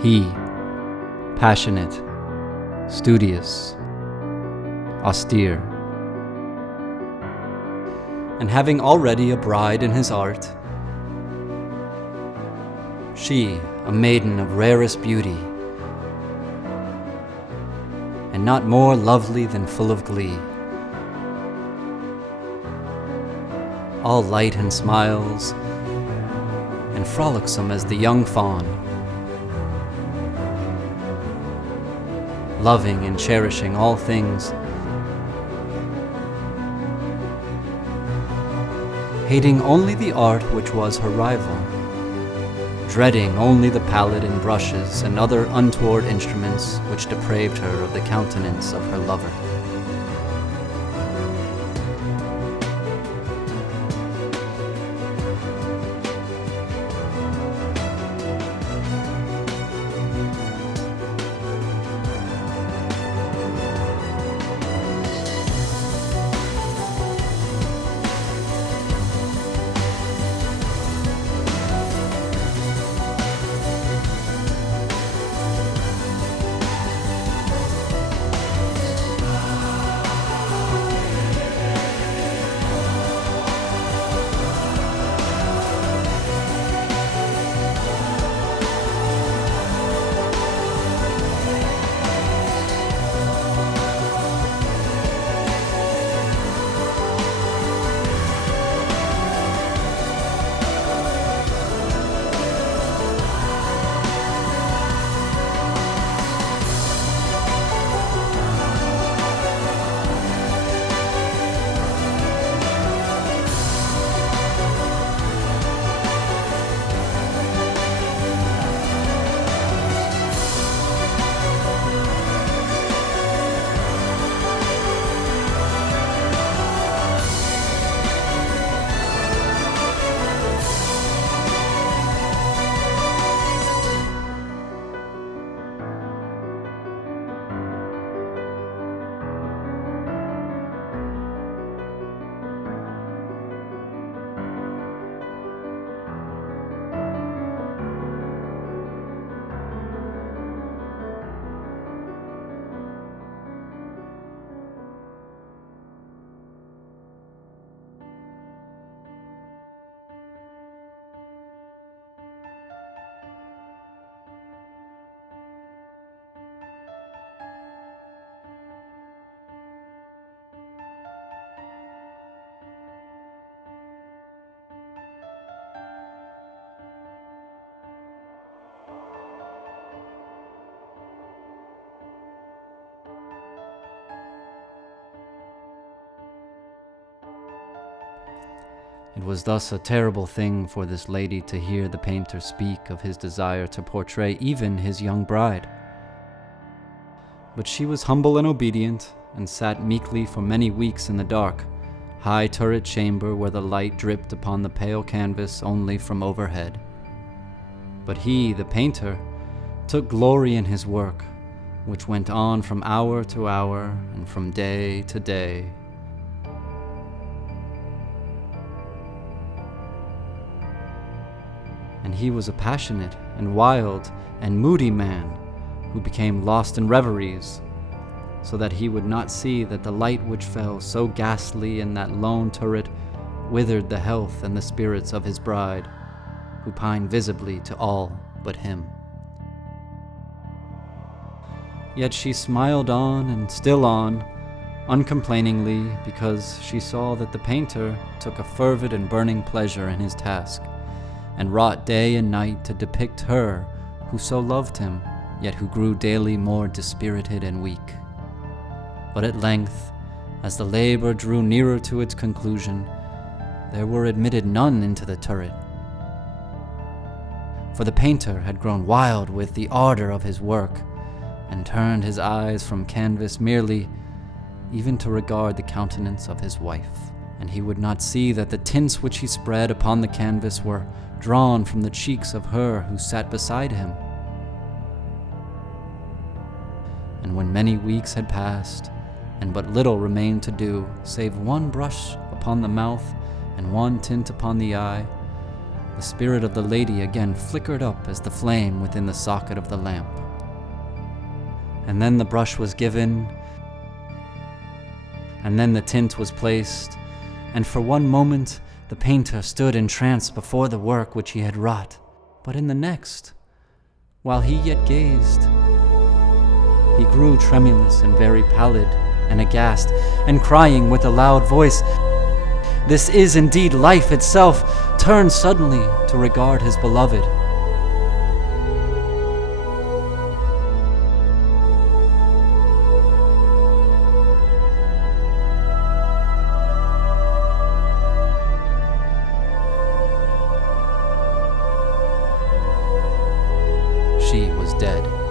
He, passionate, studious, austere, and having already a bride in his art, she, a maiden of rarest beauty, and not more lovely than full of glee, all light and smiles, and frolicsome as the young fawn, loving and cherishing all things, hating only the art which was her rival, dreading only the palette and brushes and other untoward instruments which depraved her of the countenance of her lover. It was thus a terrible thing for this lady to hear the painter speak of his desire to portray even his young bride. But she was humble and obedient, and sat meekly for many weeks in the dark, high turret chamber where the light dripped upon the pale canvas only from overhead. But he, the painter, took glory in his work, which went on from hour to hour and from day to day. And he was a passionate and wild and moody man who became lost in reveries, so that he would not see that the light which fell so ghastly in that lone turret withered the health and the spirits of his bride, who pined visibly to all but him. Yet she smiled on and still on, uncomplainingly, because she saw that the painter took a fervid and burning pleasure in his task, and wrought day and night to depict her who so loved him, yet who grew daily more dispirited and weak. But at length, as the labor drew nearer to its conclusion, there were admitted none into the turret. For the painter had grown wild with the ardor of his work, and turned his eyes from canvas merely, even to regard the countenance of his wife. And he would not see that the tints which he spread upon the canvas were drawn from the cheeks of her who sat beside him. And when many weeks had passed, and but little remained to do, save one brush upon the mouth and one tint upon the eye, the spirit of the lady again flickered up as the flame within the socket of the lamp. And then the brush was given, and then the tint was placed, and for one moment the painter stood entranced before the work which he had wrought. But in the next, while he yet gazed, he grew tremulous and very pallid and aghast, and crying with a loud voice, "This is indeed life itself," turned suddenly to regard his beloved. She was dead.